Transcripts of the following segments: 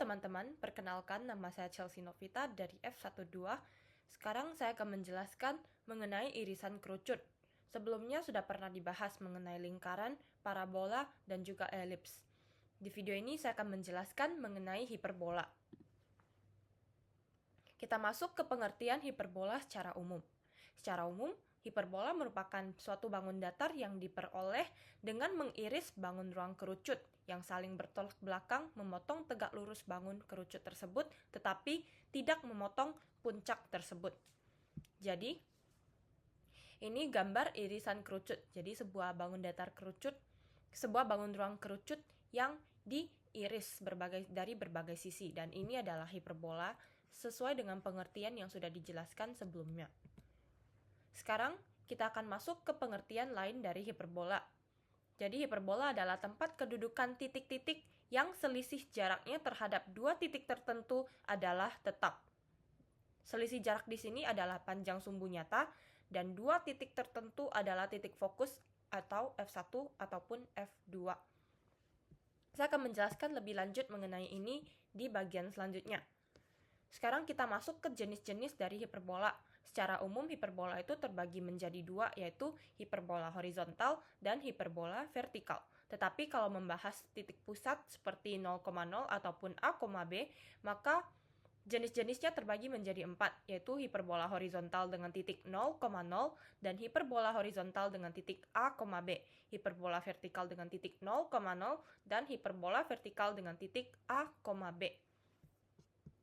teman-teman, perkenalkan nama saya Chelsea Novita dari F12. Sekarang saya akan menjelaskan mengenai irisan kerucut. Sebelumnya sudah pernah dibahas mengenai lingkaran, parabola, dan juga elips. Di video ini saya akan menjelaskan mengenai hiperbola. Kita masuk ke pengertian hiperbola secara umum. Secara umum, hiperbola merupakan suatu bangun datar yang diperoleh dengan mengiris bangun ruang kerucut yang saling bertolak belakang memotong tegak lurus bangun kerucut tersebut, tetapi tidak memotong puncak tersebut. Jadi, ini gambar irisan kerucut. Jadi, sebuah bangun datar kerucut, sebuah bangun ruang kerucut yang diiris dari berbagai sisi. Dan ini adalah hiperbola sesuai dengan pengertian yang sudah dijelaskan sebelumnya. Sekarang, kita akan masuk ke pengertian lain dari hiperbola. Jadi, hiperbola adalah tempat kedudukan titik-titik yang selisih jaraknya terhadap dua titik tertentu adalah tetap. Selisih jarak di sini adalah panjang sumbu nyata, dan dua titik tertentu adalah titik fokus atau F1 ataupun F2. Saya akan menjelaskan lebih lanjut mengenai ini di bagian selanjutnya. Sekarang kita masuk ke jenis-jenis dari hiperbola. Secara umum, hiperbola itu terbagi menjadi dua, yaitu hiperbola horizontal dan hiperbola vertikal. Tetapi kalau membahas titik pusat seperti 0,0 ataupun A, B, maka jenis-jenisnya terbagi menjadi 4, yaitu hiperbola horizontal dengan titik 0,0 dan hiperbola horizontal dengan titik A, B, hiperbola vertikal dengan titik 0,0 dan hiperbola vertikal dengan titik A, B.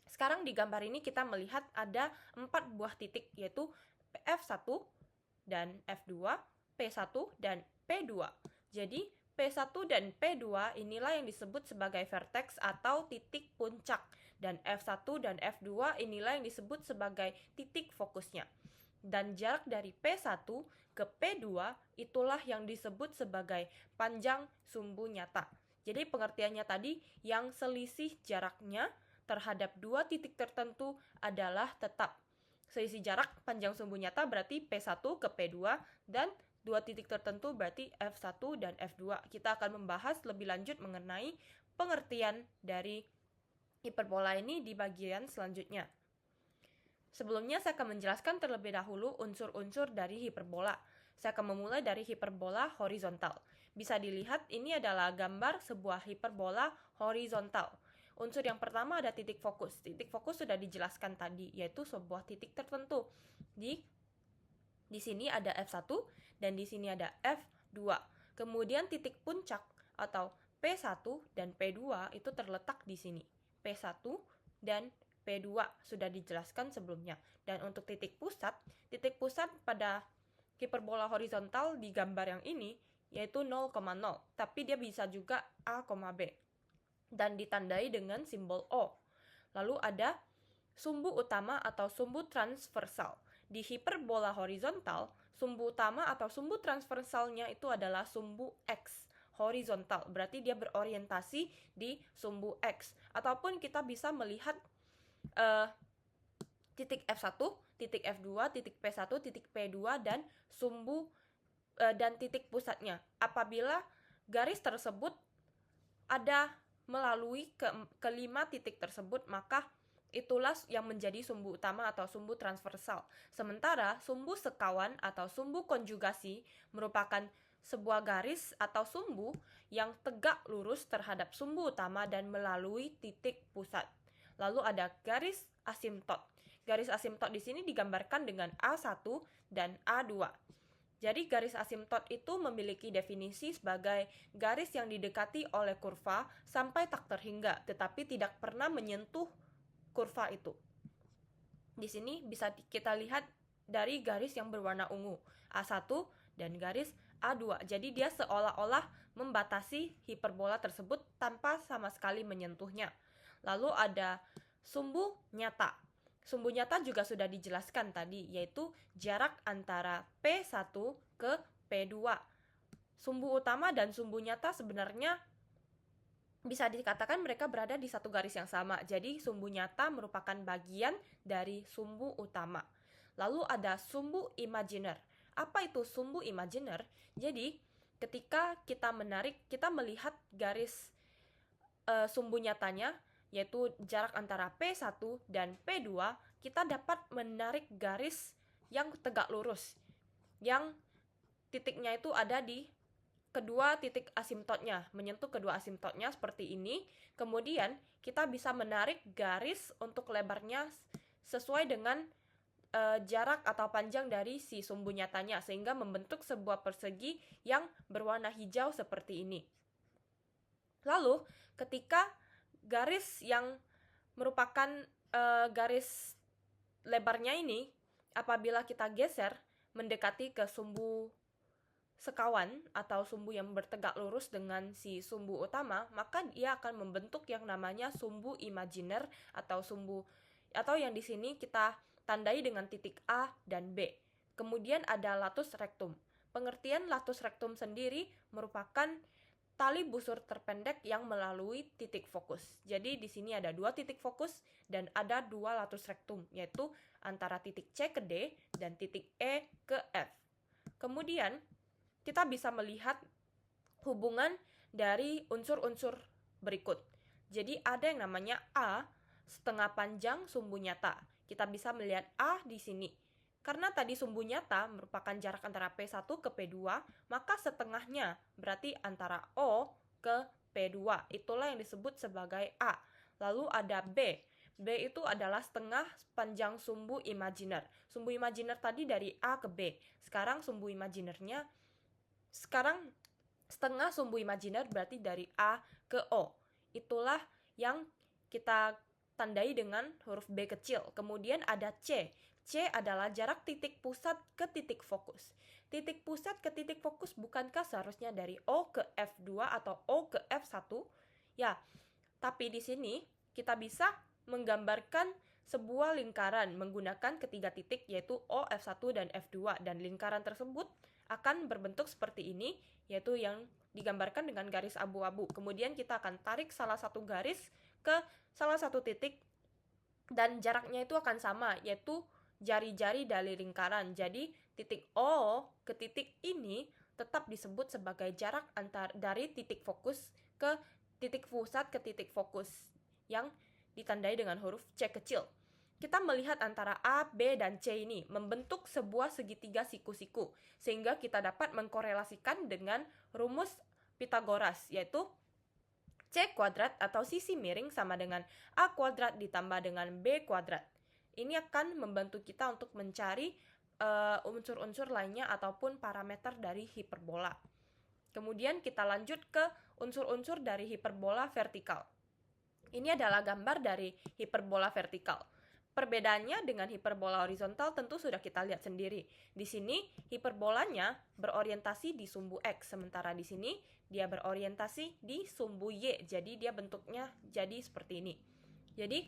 Sekarang di gambar ini kita melihat ada 4 buah titik, yaitu F1 dan F2, P1 dan P2. Jadi P1 dan P2 inilah yang disebut sebagai vertex atau titik puncak, dan F1 dan F2 inilah yang disebut sebagai titik fokusnya. Dan jarak dari P1 ke P2 itulah yang disebut sebagai panjang sumbu nyata. Jadi pengertiannya tadi, yang selisih jaraknya terhadap dua titik tertentu adalah tetap. Selisih jarak panjang sumbu nyata berarti P1 ke P2, dan dua titik tertentu berarti F1 dan F2. Kita akan membahas lebih lanjut mengenai pengertian dari hiperbola ini di bagian selanjutnya. Sebelumnya saya akan menjelaskan terlebih dahulu unsur-unsur dari hiperbola. Saya akan memulai dari hiperbola horizontal. Bisa dilihat ini adalah gambar sebuah hiperbola horizontal. Unsur yang pertama ada titik fokus. Titik fokus sudah dijelaskan tadi, yaitu sebuah titik tertentu. Di sini ada F1 dan di sini ada F2. Kemudian titik puncak atau P1 dan P2 itu terletak di sini. P1 dan P2 sudah dijelaskan sebelumnya. Dan untuk titik pusat pada hiperbola horizontal di gambar yang ini yaitu 0,0, tapi dia bisa juga A, B. Dan ditandai dengan simbol O. Lalu ada sumbu utama atau sumbu transversal. Di hiperbola horizontal, sumbu utama atau sumbu transversalnya itu adalah sumbu X horizontal. Berarti dia berorientasi di sumbu X. Ataupun kita bisa melihat titik F1, titik F2, titik P1, titik P2 dan sumbu dan titik pusatnya. Apabila garis tersebut ada melalui kelima titik tersebut, maka itulah yang menjadi sumbu utama atau sumbu transversal. Sementara sumbu sekawan atau sumbu konjugasi merupakan sebuah garis atau sumbu yang tegak lurus terhadap sumbu utama dan melalui titik pusat. Lalu ada garis asimtot. Garis asimtot di sini digambarkan dengan A1 dan A2. Jadi garis asimtot itu memiliki definisi sebagai garis yang didekati oleh kurva sampai tak terhingga, tetapi tidak pernah menyentuh kurva itu. Di sini bisa kita lihat dari garis yang berwarna ungu, A1 dan garis A2. Jadi dia seolah-olah membatasi hiperbola tersebut tanpa sama sekali menyentuhnya. Lalu ada sumbu nyata. Sumbu nyata juga sudah dijelaskan tadi, yaitu jarak antara P1 ke P2. Sumbu utama dan sumbu nyata sebenarnya bisa dikatakan mereka berada di satu garis yang sama. Jadi sumbu nyata merupakan bagian dari sumbu utama. Lalu ada sumbu imajiner. Apa itu sumbu imajiner? Jadi ketika kita melihat garis sumbu nyatanya, yaitu jarak antara P1 dan P2, kita dapat menarik garis yang tegak lurus, yang titiknya itu ada di kedua titik asimptotnya, menyentuh kedua asimptotnya seperti ini. Kemudian kita bisa menarik garis untuk lebarnya sesuai dengan jarak atau panjang dari si sumbu nyatanya, sehingga membentuk sebuah persegi yang berwarna hijau seperti ini. Lalu ketika garis yang merupakan garis lebarnya ini, apabila kita geser mendekati ke sumbu sekawan atau sumbu yang bertegak lurus dengan si sumbu utama, maka ia akan membentuk yang namanya sumbu imajiner atau yang di sini kita tandai dengan titik A dan B. Kemudian ada latus rectum. Pengertian latus rectum sendiri merupakan tali busur terpendek yang melalui titik fokus. Jadi di sini ada 2 titik fokus dan ada 2 latus rectum, yaitu antara titik C ke D dan titik E ke F. Kemudian kita bisa melihat hubungan dari unsur-unsur berikut. Jadi ada yang namanya A, setengah panjang sumbu nyata. Kita bisa melihat A di sini. Karena tadi sumbu nyata merupakan jarak antara P1 ke P2, maka setengahnya berarti antara O ke P2. Itulah yang disebut sebagai A. Lalu ada B. B itu adalah setengah panjang sumbu imajiner. Sumbu imajiner tadi dari A ke B. Sekarang setengah sumbu imajiner berarti dari A ke O. Itulah yang kita tandai dengan huruf B kecil. Kemudian ada C. C adalah jarak titik pusat ke titik fokus. Titik pusat ke titik fokus bukankah seharusnya dari O ke F2 atau O ke F1? Ya, tapi di sini kita bisa menggambarkan sebuah lingkaran menggunakan ketiga titik yaitu O, F1, dan F2. Dan lingkaran tersebut akan berbentuk seperti ini, yaitu yang digambarkan dengan garis abu-abu. Kemudian kita akan tarik salah satu garis ke salah satu titik dan jaraknya itu akan sama, yaitu jari-jari dari lingkaran. Jadi titik O ke titik ini tetap disebut sebagai jarak dari titik fokus ke titik pusat ke titik fokus yang ditandai dengan huruf C kecil. Kita melihat antara A, B, dan C ini membentuk sebuah segitiga siku-siku, sehingga kita dapat mengkorelasikan dengan rumus Pythagoras, yaitu C kuadrat atau sisi miring sama dengan A kuadrat ditambah dengan B kuadrat. Ini akan membantu kita untuk mencari unsur-unsur lainnya ataupun parameter dari hiperbola. Kemudian kita lanjut ke unsur-unsur dari hiperbola vertikal. Ini adalah gambar dari hiperbola vertikal. Perbedaannya dengan hiperbola horizontal tentu sudah kita lihat sendiri. Di sini hiperbolanya berorientasi di sumbu X, sementara di sini dia berorientasi di sumbu Y. Jadi dia bentuknya jadi seperti ini. Jadi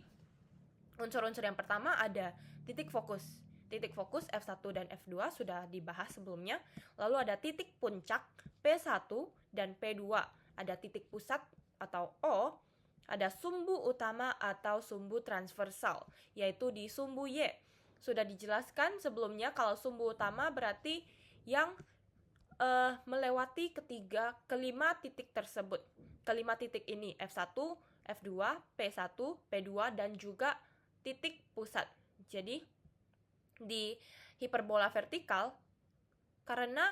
unsur-unsur yang pertama ada titik fokus. Titik fokus F1 dan F2 sudah dibahas sebelumnya. Lalu ada titik puncak P1 dan P2. Ada titik pusat atau O. Ada sumbu utama atau sumbu transversal, yaitu di sumbu Y. Sudah dijelaskan sebelumnya kalau sumbu utama berarti yang melewati kelima titik tersebut. Kelima titik ini F1, F2, P1, P2, dan juga titik pusat. Jadi di hiperbola vertikal, karena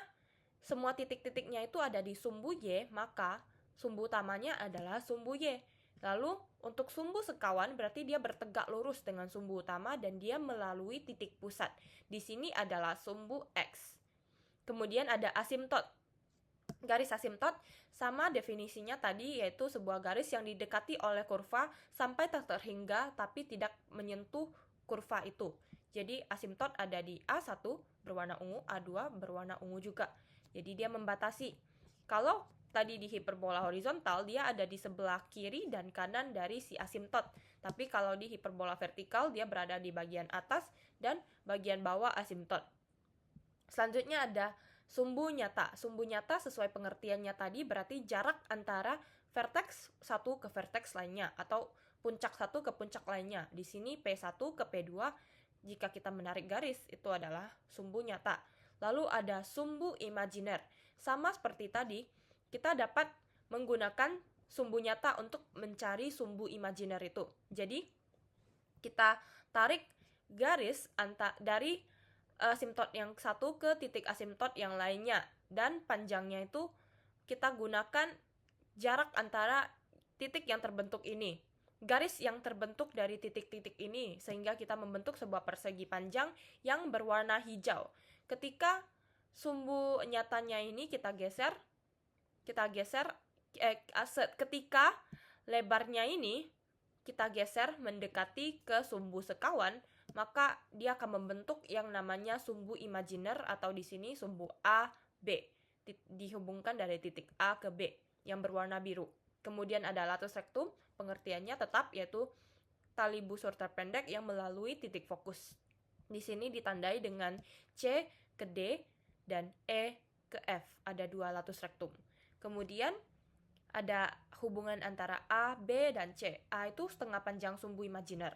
semua titik-titiknya itu ada di sumbu Y, maka sumbu utamanya adalah sumbu Y. Lalu untuk sumbu sekawan berarti dia bertegak lurus dengan sumbu utama dan dia melalui titik pusat. Di sini adalah sumbu X. Kemudian ada asimptot. Garis asimptot sama definisinya tadi, yaitu sebuah garis yang didekati oleh kurva sampai terhingga tapi tidak menyentuh kurva itu. Jadi asimptot ada di A1 berwarna ungu, A2 berwarna ungu juga. Jadi dia membatasi. Kalau tadi di hiperbola horizontal dia ada di sebelah kiri dan kanan dari si asimptot. Tapi kalau di hiperbola vertikal dia berada di bagian atas dan bagian bawah asimptot. Selanjutnya ada sumbu nyata. Sumbu nyata sesuai pengertiannya tadi berarti jarak antara vertex satu ke vertex lainnya atau puncak satu ke puncak lainnya. Di sini P1 ke P2 jika kita menarik garis itu adalah sumbu nyata. Lalu ada sumbu imajiner. Sama seperti tadi, kita dapat menggunakan sumbu nyata untuk mencari sumbu imajiner itu. Jadi kita tarik garis dari asimtot yang satu ke titik asimtot yang lainnya, dan panjangnya itu kita gunakan jarak antara titik yang terbentuk ini, garis yang terbentuk dari titik-titik ini, sehingga kita membentuk sebuah persegi panjang yang berwarna hijau. Ketika sumbu nyatanya ini kita geser, ketika lebarnya ini kita geser mendekati ke sumbu sekawan, maka dia akan membentuk yang namanya sumbu imajiner, atau di sini sumbu A, B, dihubungkan dari titik A ke B yang berwarna biru. Kemudian ada latus rectum, pengertiannya tetap, yaitu tali busur terpendek yang melalui titik fokus. Di sini ditandai dengan C ke D dan E ke F, ada 2 latus rectum. Kemudian ada hubungan antara A, B, dan C. A itu setengah panjang sumbu imajiner.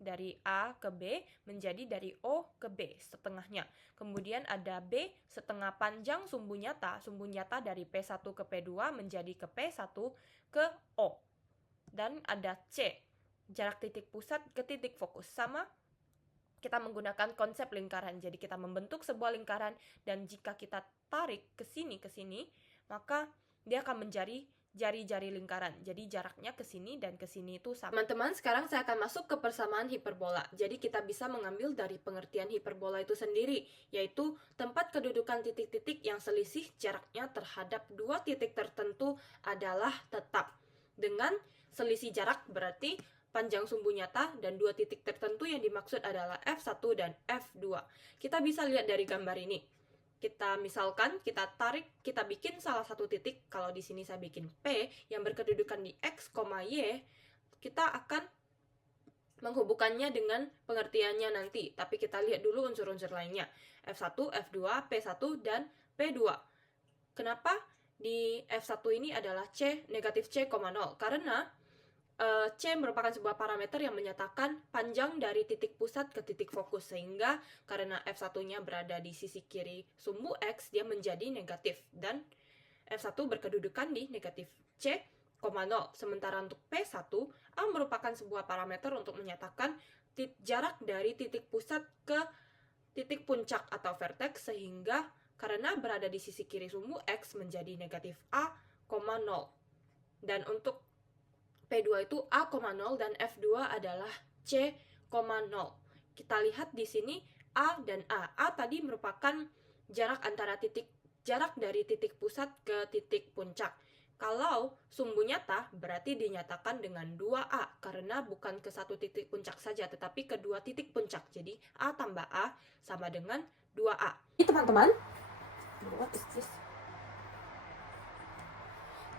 Dari A ke B menjadi dari O ke B setengahnya. Kemudian ada B, setengah panjang sumbu nyata dari P1 ke P2 menjadi ke P1 ke O. Dan ada C, jarak titik pusat ke titik fokus. Sama, kita menggunakan konsep lingkaran. Jadi kita membentuk sebuah lingkaran, dan jika kita tarik ke sini, maka dia akan menjadi jari-jari lingkaran. Jadi jaraknya ke sini dan ke sini itu sama. Teman-teman, sekarang saya akan masuk ke persamaan hiperbola. Jadi kita bisa mengambil dari pengertian hiperbola itu sendiri, yaitu tempat kedudukan titik-titik yang selisih jaraknya terhadap dua titik tertentu adalah tetap. Dengan selisih jarak berarti panjang sumbu nyata dan dua titik tertentu yang dimaksud adalah F1 dan F2. Kita bisa lihat dari gambar ini. Kita bikin salah satu titik. Kalau di sini saya bikin P yang berkedudukan di X, Y, kita akan menghubungkannya dengan pengertiannya nanti. Tapi kita lihat dulu unsur-unsur lainnya. F1, F2, P1, dan P2. Kenapa di F1 ini adalah C, negatif C, 0? Karena C merupakan sebuah parameter yang menyatakan panjang dari titik pusat ke titik fokus, sehingga karena F1-nya berada di sisi kiri sumbu X, dia menjadi negatif, dan F1 berkedudukan di negatif C, 0. Sementara untuk P1, A merupakan sebuah parameter untuk menyatakan jarak dari titik pusat ke titik puncak atau vertex, sehingga karena berada di sisi kiri sumbu X menjadi negatif A, 0. Dan untuk P2 itu A, 0 dan F2 adalah C, 0. Kita lihat di sini A dan A. A tadi merupakan jarak dari titik pusat ke titik puncak. Kalau sumbu nyata berarti dinyatakan dengan 2A, karena bukan ke satu titik puncak saja, tetapi ke dua titik puncak. Jadi A tambah A sama dengan 2A.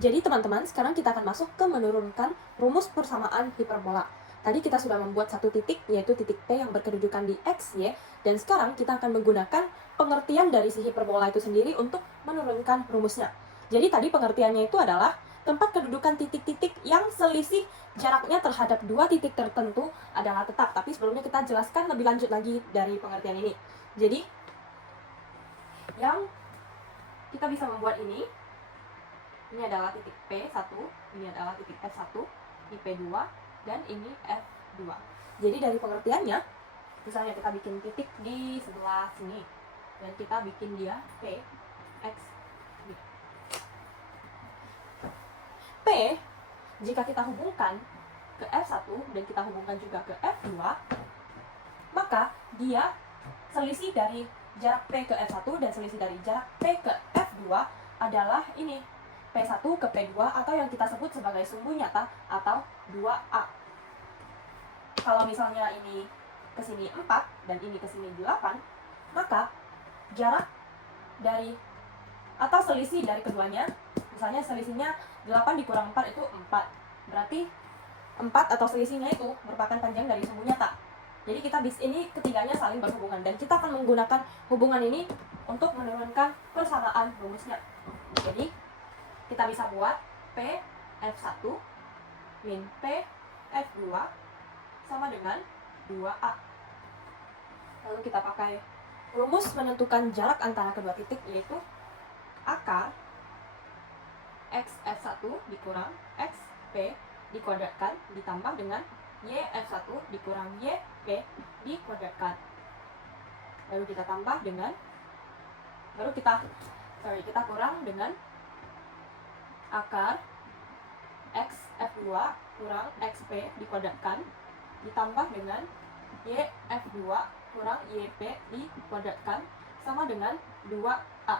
Jadi teman-teman, sekarang kita akan masuk ke menurunkan rumus persamaan hiperbola. Tadi kita sudah membuat satu titik, yaitu titik P yang berkedudukan di X, Y, dan sekarang kita akan menggunakan pengertian dari si hiperbola itu sendiri untuk menurunkan rumusnya. Jadi tadi pengertiannya itu adalah tempat kedudukan titik-titik yang selisih jaraknya terhadap dua titik tertentu adalah tetap. Tapi sebelumnya kita jelaskan lebih lanjut lagi dari pengertian ini. Jadi, yang kita bisa membuat ini adalah titik P1, ini adalah titik F1, ini P2, dan ini F2. Jadi dari pengertiannya, misalnya kita bikin titik di sebelah sini, dan kita bikin dia P, X, B. P, jika kita hubungkan ke F1, dan kita hubungkan juga ke F2, maka dia selisih dari jarak P ke F1 dan selisih dari jarak P ke F2 adalah ini, P1 ke P2, atau yang kita sebut sebagai sumbu nyata atau 2A. Kalau misalnya ini ke sini 4 dan ini ke sini 8, maka jarak dari atau selisih dari keduanya, misalnya selisihnya 8 dikurang 4 itu 4. Berarti 4 atau selisihnya itu merupakan panjang dari sumbu nyata. Jadi ini ketiganya saling berhubungan, dan kita akan menggunakan hubungan ini untuk menurunkan persamaan rumusnya. Jadi kita bisa buat P F1 min P F2 sama dengan 2A. Lalu kita pakai rumus menentukan jarak antara kedua titik, yaitu akar X F1 dikurang X P dikuadratkan ditambah dengan Y F1 dikurang Y P dikuadratkan. Lalu kita tambah dengan, kita kurang dengan akar X F2 kurang XP dikuadratkan ditambah dengan Y F2 kurang YP dikuadratkan sama dengan 2A.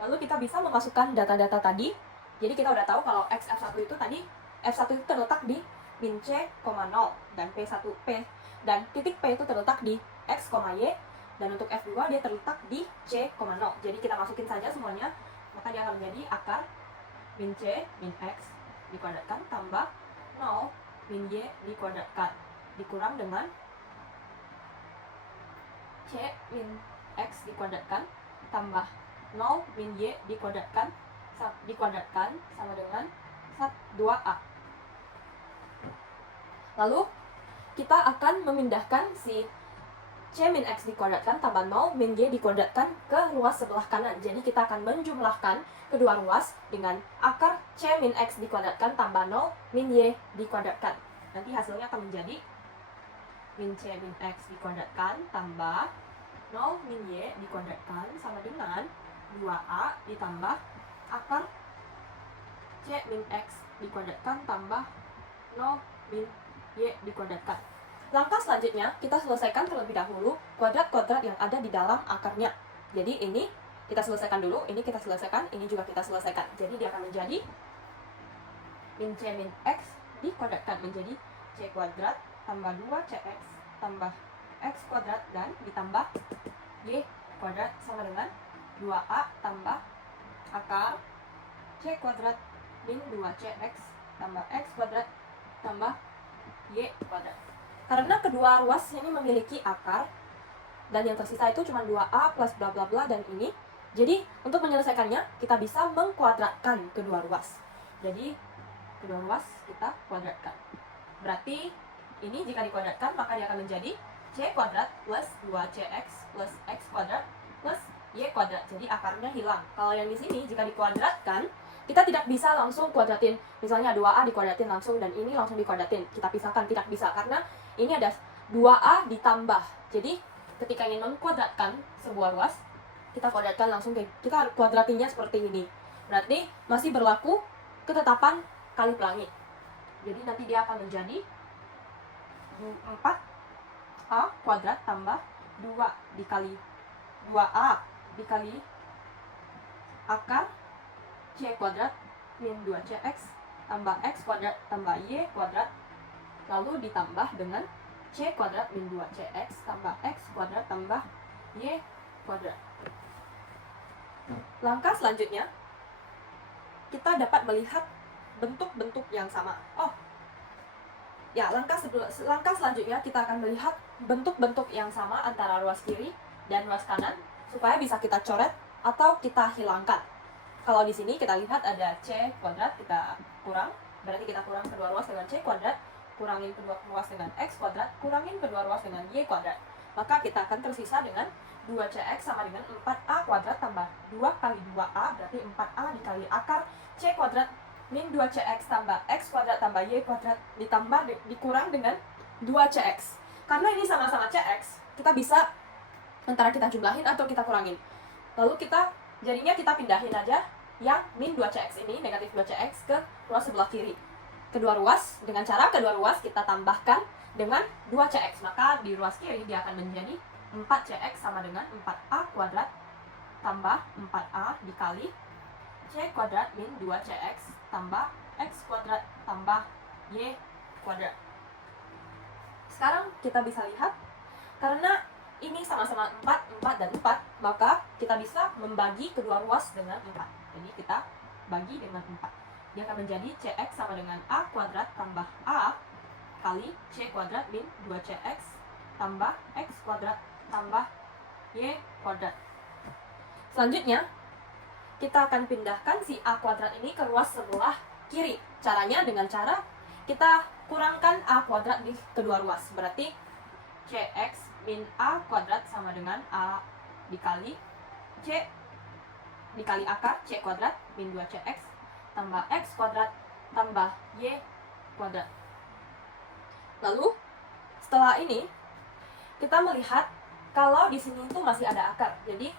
Lalu kita bisa memasukkan data-data tadi. Jadi kita udah tahu kalau X F1 itu tadi, F1 itu terletak di min C, 0 dan dan titik P itu terletak di X, Y, dan untuk F2 dia terletak di C, 0. Jadi kita masukin saja semuanya, maka dia akan menjadi akar min C min X dikuadratkan tambah 0 min Y dikuadratkan dikurang dengan C min X dikuadratkan tambah 0 min Y dikuadratkan sama dengan 2A. Lalu kita akan memindahkan si C min X dikuadratkan tambah 0 min Y dikuadratkan ke ruas sebelah kanan. Jadi kita akan menjumlahkan kedua ruas dengan akar C min X dikuadratkan tambah 0 min Y dikuadratkan. Nanti hasilnya akan menjadi min C min X dikuadratkan tambah 0 min Y dikuadratkan sama dengan 2A ditambah akar C min X dikuadratkan tambah 0 min Y dikuadratkan. Langkah selanjutnya, kita selesaikan terlebih dahulu kuadrat-kuadrat yang ada di dalam akarnya. Jadi ini kita selesaikan dulu, ini kita selesaikan, ini juga kita selesaikan. Jadi dia akan menjadi min C min X dikuadratkan menjadi C kuadrat tambah 2CX tambah X kuadrat dan ditambah Y kuadrat sama dengan 2A tambah akar C kuadrat min 2CX tambah X kuadrat tambah Y kuadrat. Karena kedua ruas ini memiliki akar dan yang tersisa itu cuma 2A plus bla bla bla dan ini. Jadi untuk menyelesaikannya kita bisa mengkuadratkan kedua ruas. Jadi kedua ruas kita kuadratkan. Berarti ini jika dikuadratkan maka dia akan menjadi C kuadrat plus 2CX plus X kuadrat plus Y kuadrat. Jadi akarnya hilang. Kalau yang di sini jika dikuadratkan, kita tidak bisa langsung kuadratin. Misalnya 2A dikuadratin langsung dan ini langsung dikuadratin. Kita pisahkan, tidak bisa karena ini ada 2A ditambah. Jadi ketika ingin mengkuadratkan sebuah ruas, kita kuadratkan langsung, kita kuadratinnya seperti ini. Berarti masih berlaku ketetapan kali pelangi. Jadi nanti dia akan menjadi 4A kuadrat tambah 2 dikali 2A dikali akar C kuadrat min 2CX tambah X kuadrat tambah Y kuadrat lalu ditambah dengan C kuadrat min 2CX tambah X kuadrat tambah Y kuadrat. Langkah selanjutnya kita dapat melihat bentuk-bentuk yang sama. Langkah selanjutnya kita akan melihat bentuk-bentuk yang sama antara ruas kiri dan ruas kanan supaya bisa kita coret atau kita hilangkan. Kalau di sini kita lihat ada C kuadrat, kita kurang, berarti kita kurang kedua ruas dengan C kuadrat, kurangin kedua ruas dengan X kuadrat, kurangin kedua ruas dengan Y kuadrat. Maka kita akan tersisa dengan 2CX sama dengan 4A kuadrat tambah 2 kali 2A, berarti 4A dikali akar C kuadrat min 2CX tambah X kuadrat tambah Y kuadrat ditambah dikurang dengan 2CX. Karena ini sama-sama CX, kita bisa antara kita jumlahin atau kita kurangin. Lalu jadinya kita pindahin aja yang min 2CX ini, negatif 2CX ke ruas sebelah kiri. Kedua ruas kita tambahkan dengan 2CX. Maka di ruas kiri dia akan menjadi 4CX sama dengan 4A kuadrat tambah 4A dikali C kuadrat min 2CX tambah X kuadrat tambah Y kuadrat. Sekarang kita bisa lihat, karena ini sama-sama 4, 4, dan 4, maka kita bisa membagi kedua ruas dengan 4. Jadi kita bagi dengan 4. Dia akan menjadi CX sama dengan A kuadrat tambah A kali C kuadrat min 2CX tambah X kuadrat tambah Y kuadrat. Selanjutnya, kita akan pindahkan si A kuadrat ini ke ruas sebelah kiri. Caranya dengan cara kita kurangkan A kuadrat di kedua ruas. Berarti CX min A kuadrat sama dengan A dikali C dikali akar C kuadrat min 2cx tambah x kuadrat tambah y kuadrat. Lalu setelah ini kita melihat kalau di sini itu masih ada akar. Jadi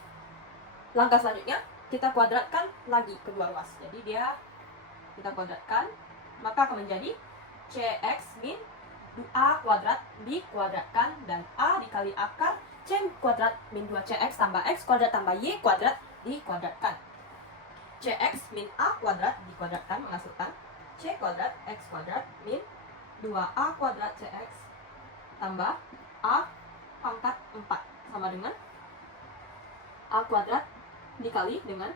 langkah selanjutnya kita kuadratkan lagi kedua ruas. Jadi kita kuadratkan, maka akan menjadi cx min a kuadrat dikuadratkan, dan a dikali akar c kuadrat min 2cx tambah x kuadrat tambah y kuadrat dikuadratkan. Cx min a kuadrat dikuadratkan menghasilkan c kuadrat x kuadrat min 2a kuadrat cx tambah a pangkat 4 sama dengan a kuadrat dikali dengan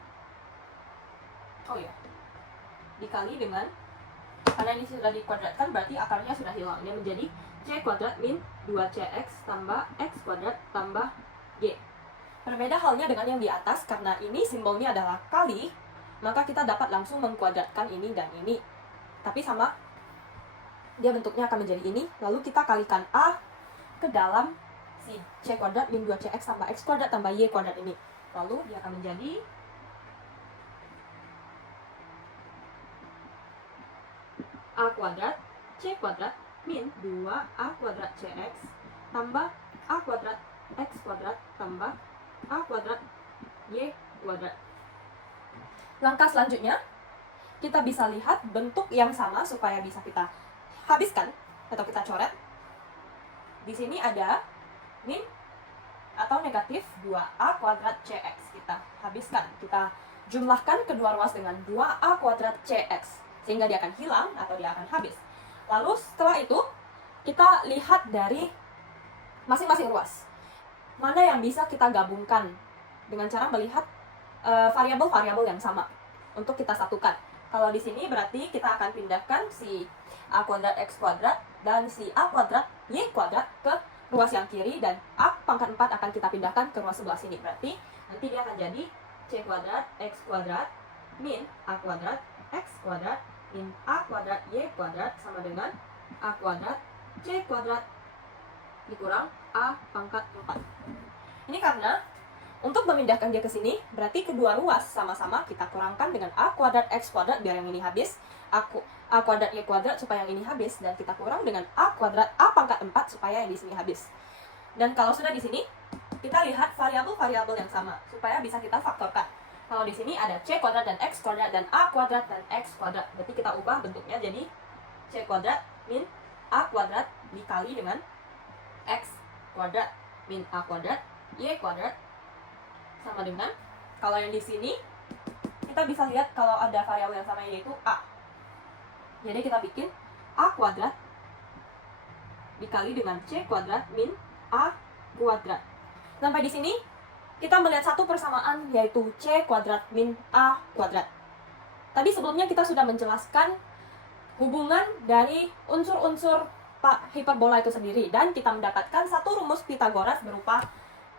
dikali dengan, karena ini sudah dikuadratkan berarti akarnya sudah hilang. Ini menjadi c kuadrat min 2cx tambah x kuadrat tambah y. Berbeda halnya dengan yang di atas, karena ini simbolnya adalah kali, maka kita dapat langsung mengkuadratkan ini dan ini. Tapi sama, dia bentuknya akan menjadi ini, lalu kita kalikan a ke dalam si c kuadrat min 2cx tambah x kuadrat tambah y kuadrat ini. Lalu dia akan menjadi a kuadrat c kuadrat min 2a kuadrat cx tambah a kuadrat x kuadrat tambah a kuadrat y kuadrat. Langkah selanjutnya, kita bisa lihat bentuk yang sama supaya bisa kita habiskan atau kita coret. Di sini ada min atau negatif 2a kuadrat cx. Kita habiskan, kita jumlahkan kedua ruas dengan 2a kuadrat cx, sehingga dia akan hilang atau dia akan habis. Lalu setelah itu, kita lihat dari masing-masing ruas. Mana yang bisa kita gabungkan dengan cara melihat variabel-variabel yang sama untuk kita satukan. Kalau di sini berarti kita akan pindahkan si a kuadrat x kuadrat dan si a kuadrat y kuadrat ke ruas yang kiri, dan a pangkat 4 akan kita pindahkan ke ruas sebelah sini. Berarti nanti dia akan jadi c kuadrat x kuadrat min a kuadrat x kuadrat min a kuadrat y kuadrat sama dengan a kuadrat c kuadrat dikurang a pangkat 4. Ini karena untuk memindahkan dia ke sini, berarti kedua ruas sama-sama kita kurangkan dengan a kuadrat x kuadrat biar yang ini habis, a kuadrat y kuadrat supaya yang ini habis, dan kita kurang dengan a kuadrat a pangkat 4 supaya yang di sini habis. Dan kalau sudah di sini, kita lihat variabel-variabel yang sama supaya bisa kita faktorkan. Kalau di sini ada c kuadrat dan x kuadrat dan a kuadrat dan x kuadrat, berarti kita ubah bentuknya jadi c kuadrat min a kuadrat dikali dengan x kuadrat min a kuadrat y kuadrat sama dengan, kalau yang di sini kita bisa lihat kalau ada variabel yang sama yaitu a. Jadi kita bikin a kuadrat dikali dengan c kuadrat min a kuadrat. Sampai di sini kita melihat satu persamaan yaitu c kuadrat min a kuadrat. Tadi sebelumnya kita sudah menjelaskan hubungan dari unsur-unsur hiperbola itu sendiri, dan kita mendapatkan satu rumus Pythagoras berupa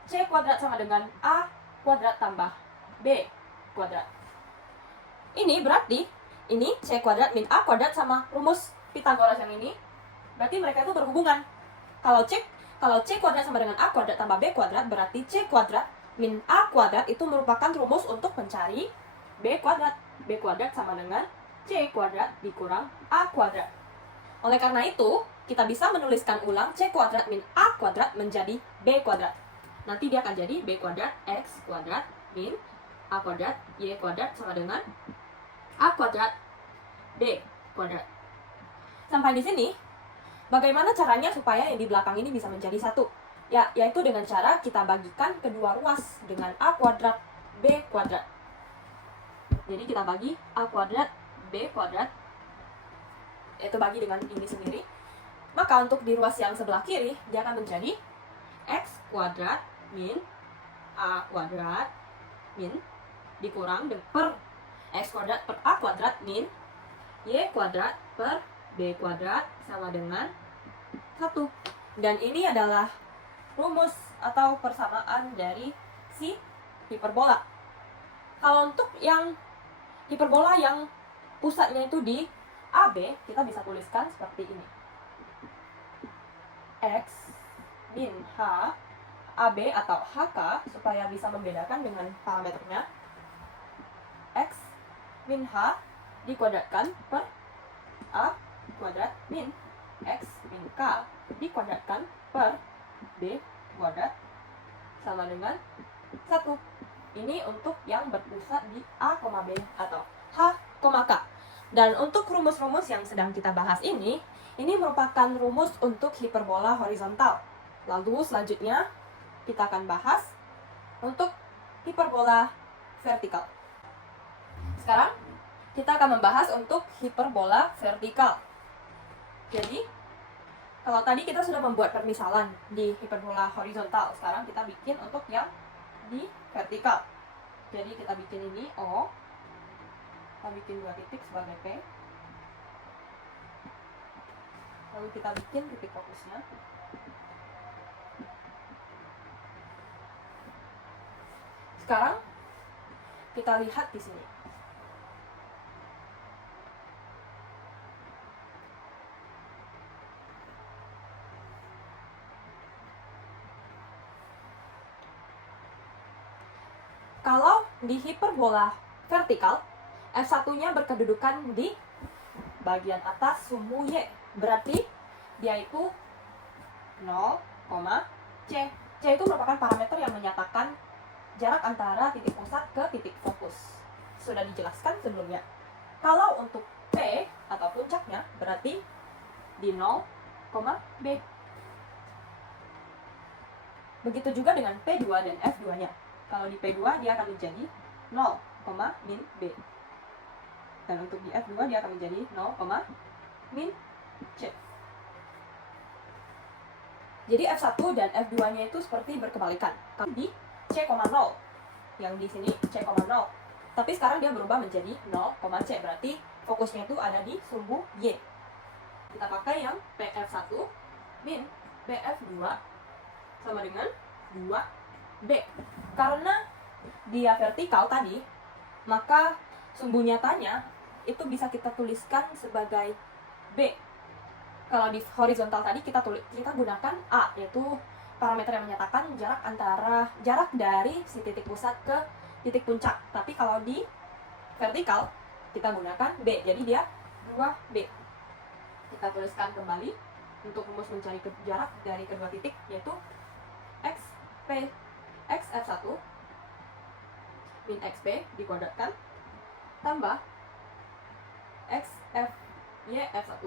c kuadrat sama dengan a kuadrat tambah b kuadrat. Ini berarti ini c kuadrat min a kuadrat sama rumus Pythagoras yang ini, berarti mereka itu berhubungan. Kalau c kuadrat sama dengan a kuadrat tambah b kuadrat, berarti c kuadrat min a kuadrat itu merupakan rumus untuk mencari b kuadrat. B kuadrat sama dengan c kuadrat dikurang a kuadrat. Oleh karena itu, kita bisa menuliskan ulang c kuadrat min a kuadrat menjadi b kuadrat. Nanti dia akan jadi b kuadrat x kuadrat min a kuadrat y kuadrat sama dengan a kuadrat b kuadrat. Sampai di sini, bagaimana caranya supaya yang di belakang ini bisa menjadi satu? Yaitu dengan cara kita bagikan kedua ruas dengan a kuadrat b kuadrat. Jadi kita bagi a kuadrat b kuadrat, yaitu bagi dengan ini sendiri. Maka untuk di ruas yang sebelah kiri, dia akan menjadi x kuadrat min a kuadrat min dikurang per x kuadrat per a kuadrat min y kuadrat per b kuadrat sama dengan 1. Dan ini adalah rumus atau persamaan dari si hiperbola. Kalau untuk yang hiperbola yang pusatnya itu di AB, kita bisa tuliskan seperti ini. X min H AB atau HK supaya bisa membedakan dengan parameternya. X min H dikuadratkan per A kuadrat min X min K dikuadratkan per B kuadrat sama dengan 1. Ini untuk yang berpusat di A, B atau H, K. Dan untuk rumus-rumus yang sedang kita bahas ini merupakan rumus untuk hiperbola horizontal. Lalu selanjutnya kita akan bahas untuk hiperbola vertikal. Sekarang kita akan membahas untuk hiperbola vertikal. Jadi, kalau tadi kita sudah membuat permisalan di hiperbola horizontal, sekarang kita bikin untuk yang di vertikal. Jadi kita bikin ini O, kita bikin 2 titik sebagai P, lalu kita bikin titik fokusnya. Sekarang kita lihat di sini. Kalau di hiperbola vertikal, F1-nya berkedudukan di bagian atas sumbu Y. Berarti dia itu 0, C. C itu merupakan parameter yang menyatakan jarak antara titik pusat ke titik fokus. Sudah dijelaskan sebelumnya. Kalau untuk P atau puncaknya berarti di 0, B. Begitu juga dengan P2 dan F2-nya. Kalau di P2 dia akan menjadi 0, min B. Dan untuk di F2 dia akan menjadi 0, min C. Jadi F1 dan F2-nya itu seperti berkebalikan. Kalau di C, 0, yang di sini C, 0. Tapi sekarang dia berubah menjadi 0, C. Berarti fokusnya itu ada di sumbu Y. Kita pakai yang PF1 min PF2 sama dengan 2B. Karena dia vertikal tadi, maka sumbu nyatanya itu bisa kita tuliskan sebagai B. Kalau di horizontal tadi kita gunakan A, yaitu parameter yang menyatakan jarak dari si titik pusat ke titik puncak. Tapi kalau di vertikal kita gunakan B, jadi dia 2B. Kita tuliskan kembali untuk rumus mencari jarak dari kedua titik, yaitu XF1 min XP dikuadratkan tambah YF1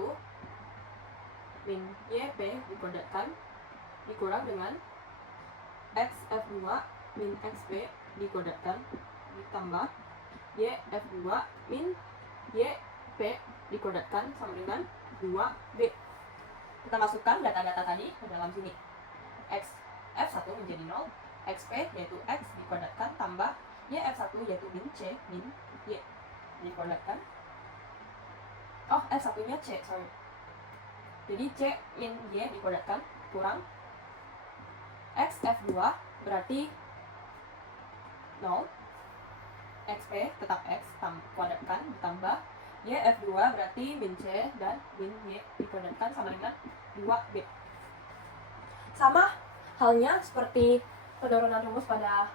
min YP dikuadratkan dikurang dengan XF2 min XP dikuadratkan ditambah YF2 min YP dikuadratkan sama dengan 2B. Kita masukkan data-data tadi ke dalam sini. F1 menjadi 0, XP yaitu X dikuadratkan tambah YF1 yaitu min C min Y dikuadratkan. F1-nya C, sorry. Jadi C min Y dikuadratkan kurang XF2 berarti 0, XP tetap X kuadratkan ditambah YF2 berarti min C dan min Y dikuadratkan sama dengan 2B. Sama halnya seperti penurunan rumus pada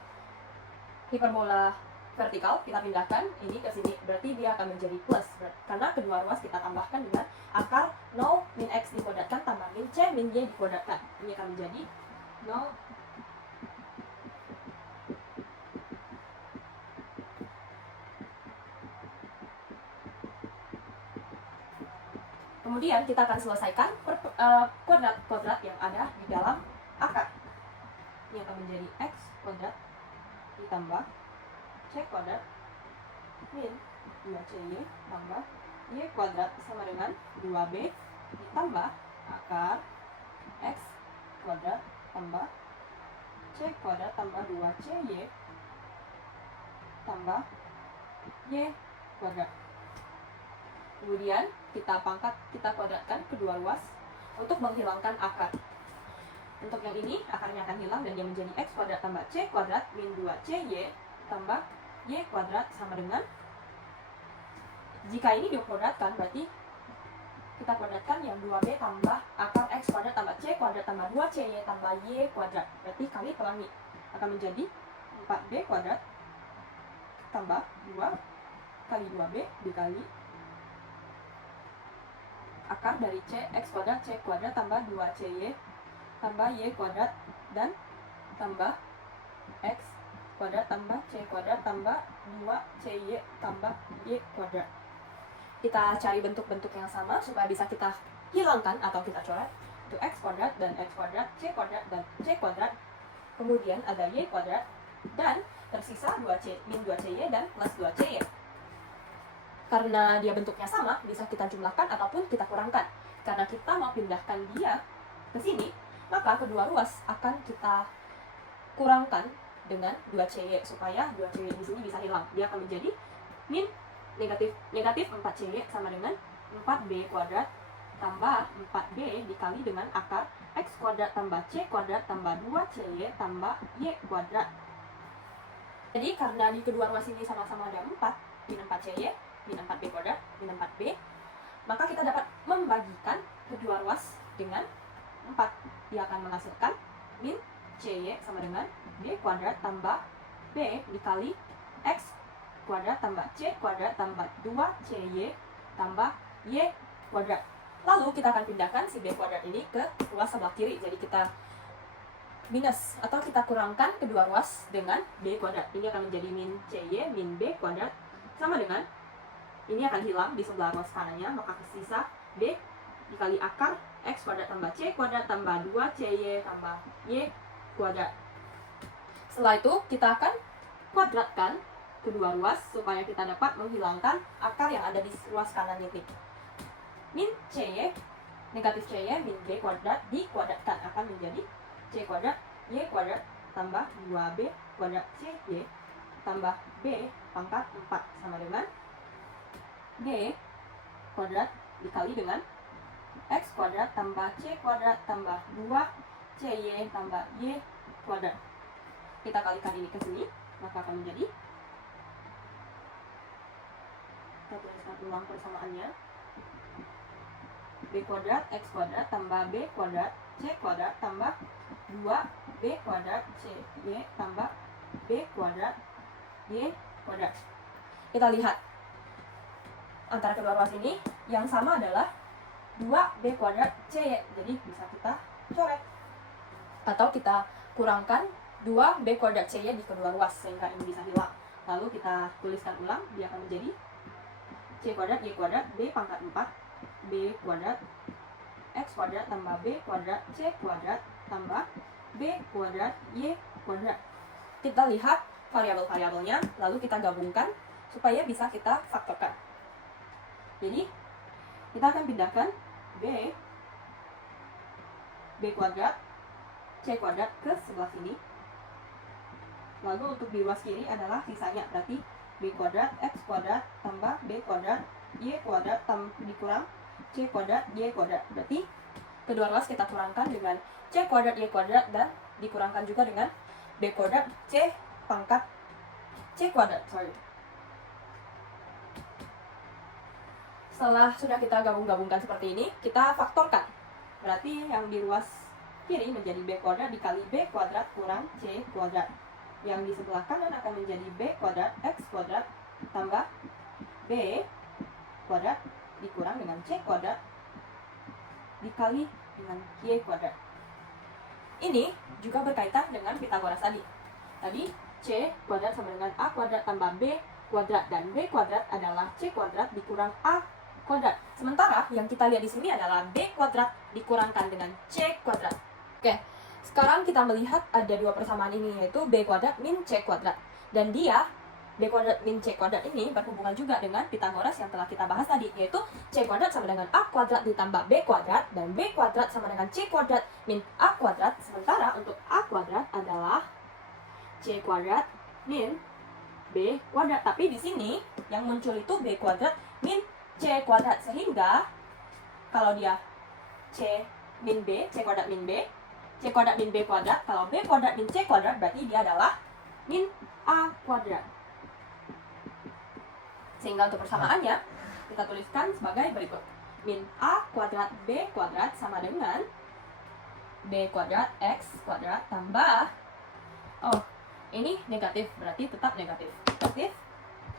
hiperbola vertikal, kita pindahkan ini ke sini, berarti dia akan menjadi plus, karena kedua ruas kita tambahkan dengan akar 0 min X dikuadratkan tambah min C min Y dikuadratkan. Ini akan menjadi 0. Kemudian kita akan selesaikan kuadrat-kuadrat yang ada di dalam akar. Ini akan menjadi X kuadrat ditambah C kuadrat min 2CY tambah Y kuadrat sama dengan 2B ditambah akar X kuadrat tambah C kuadrat tambah 2CY tambah Y kuadrat. Kemudian kita kuadratkan kedua ruas untuk menghilangkan akar. Untuk yang ini akarnya akan hilang dan dia menjadi X kuadrat tambah C kuadrat min 2CY tambah Y kuadrat sama dengan, jika ini dikuadratkan berarti kita kuadratkan yang 2B tambah akar X kuadrat tambah C kuadrat tambah 2CY tambah Y kuadrat, berarti kali pelangi akan menjadi 4B kuadrat tambah 2 kali 2B dikali akar dari C X kuadrat C kuadrat tambah 2CY tambah Y kuadrat dan tambah X kuadrat tambah C kuadrat tambah 2CY tambah Y kuadrat. Kita cari bentuk-bentuk yang sama supaya bisa kita hilangkan atau kita coret. Itu X kuadrat dan X kuadrat, C kuadrat dan C kuadrat. Kemudian ada Y kuadrat dan tersisa 2C, min 2CY dan plus 2CY. Karena dia bentuknya sama, bisa kita jumlahkan ataupun kita kurangkan. Karena kita mau pindahkan dia ke sini, maka kedua ruas akan kita kurangkan dengan 2CY supaya 2CY di sini bisa hilang. Dia akan menjadi min negatif 4CY sama dengan 4B kuadrat tambah 4B dikali dengan akar X kuadrat tambah C kuadrat tambah 2CY tambah Y kuadrat. Jadi karena di kedua ruas ini sama-sama ada 4, min 4CY, min 4B kuadrat, min 4B, maka kita dapat membagikan kedua ruas dengan 4. Dia akan menghasilkan min CY sama dengan B kuadrat tambah B dikali X kuadrat tambah C kuadrat tambah 2CY tambah Y kuadrat. Lalu kita akan pindahkan si B kuadrat ini ke ruas sebelah kiri. Jadi kita minus atau kita kurangkan kedua ruas dengan B kuadrat. Ini akan menjadi min CY min B kuadrat sama dengan, ini akan hilang di sebelah ruas kanannya, maka tersisa B dikali akar X kuadrat tambah C kuadrat tambah 2CY tambah Y kuadrat. Setelah itu kita akan kuadratkan kedua ruas supaya kita dapat menghilangkan akar yang ada di ruas kanan ini. Min CY, negatif CY min B kuadrat dikuadratkan akan menjadi C kuadrat Y kuadrat tambah 2B kuadrat CY tambah B pangkat 4 sama dengan B kuadrat dikali dengan X kuadrat tambah C kuadrat tambah 2CY tambah Y kuadrat. Kita kalikan ini ke sini, maka akan menjadi, kita tuliskan ulang persamaannya, B kuadrat X kuadrat tambah B kuadrat C kuadrat tambah 2B kuadrat CY tambah B kuadrat Y kuadrat. Kita lihat antara kedua ruas ini yang sama adalah 2B kuadrat CY, jadi bisa kita coret atau kita kurangkan 2B kuadrat CY di kedua ruas sehingga ini bisa hilang. Lalu kita tuliskan ulang, dia akan menjadi C kuadrat Y kuadrat B pangkat 4 B kuadrat X kuadrat tambah B kuadrat C kuadrat tambah B kuadrat Y kuadrat. Kita lihat variabel-variabelnya, lalu kita gabungkan supaya bisa kita faktorkan. Jadi kita akan pindahkan B kuadrat C kuadrat ke sebelah sini. Lalu untuk di ruas kiri adalah sisanya, berarti B kuadrat X kuadrat tambah B kuadrat Y kuadrat dikurang C kuadrat Y kuadrat. Berarti kedua ruas kita kurangkan dengan C kuadrat Y kuadrat dan dikurangkan juga dengan B kuadrat C pangkat C kuadrat. Setelah sudah kita gabung-gabungkan seperti ini, kita faktorkan. Berarti yang di ruas kiri menjadi B kuadrat dikali B kuadrat kurang C kuadrat. Yang di sebelah kanan akan menjadi B kuadrat X kuadrat tambah B kuadrat dikurang dengan C kuadrat dikali dengan Y kuadrat. Ini juga berkaitan dengan Pitagoras tadi. Tadi C kuadrat sama dengan A kuadrat tambah B kuadrat, dan B kuadrat adalah C kuadrat dikurang A kuadrat. Sementara yang kita lihat di sini adalah B kuadrat dikurangkan dengan C kuadrat. Oke, sekarang kita melihat ada dua persamaan ini, yaitu B kuadrat min C kuadrat. Dan dia, B kuadrat min C kuadrat ini berhubungan juga dengan Pitagoras yang telah kita bahas tadi, yaitu C kuadrat sama dengan A kuadrat ditambah B kuadrat, dan B kuadrat sama dengan C kuadrat min A kuadrat. Sementara untuk A kuadrat adalah C kuadrat min B kuadrat. Tapi di sini yang muncul itu B kuadrat min C kuadrat, sehingga kalau dia C min B, C kuadrat min B, C kuadrat min B kuadrat, kalau B kuadrat min C kuadrat berarti dia adalah min A kuadrat. Sehingga untuk persamaannya kita tuliskan sebagai berikut. Min A kuadrat B kuadrat sama dengan B kuadrat X kuadrat tambah, oh ini negatif, berarti tetap negatif,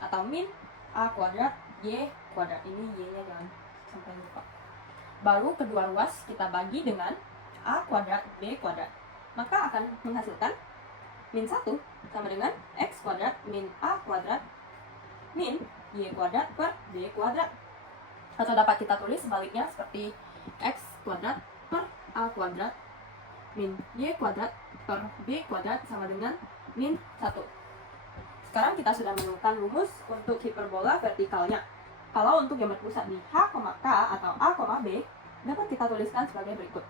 atau min A kuadrat Y kuadrat. Ini Y-nya jangan sampai lupa. Baru kedua ruas kita bagi dengan A kuadrat B kuadrat. Maka akan menghasilkan min 1 sama dengan X kuadrat min A kuadrat min Y kuadrat per B kuadrat. Atau dapat kita tulis sebaliknya seperti X kuadrat per A kuadrat min Y kuadrat per B kuadrat sama dengan min 1. Sekarang kita sudah menemukan rumus untuk hiperbola vertikalnya. Kalau untuk yang berpusat di H, K atau A, B, dapat kita tuliskan sebagai berikut.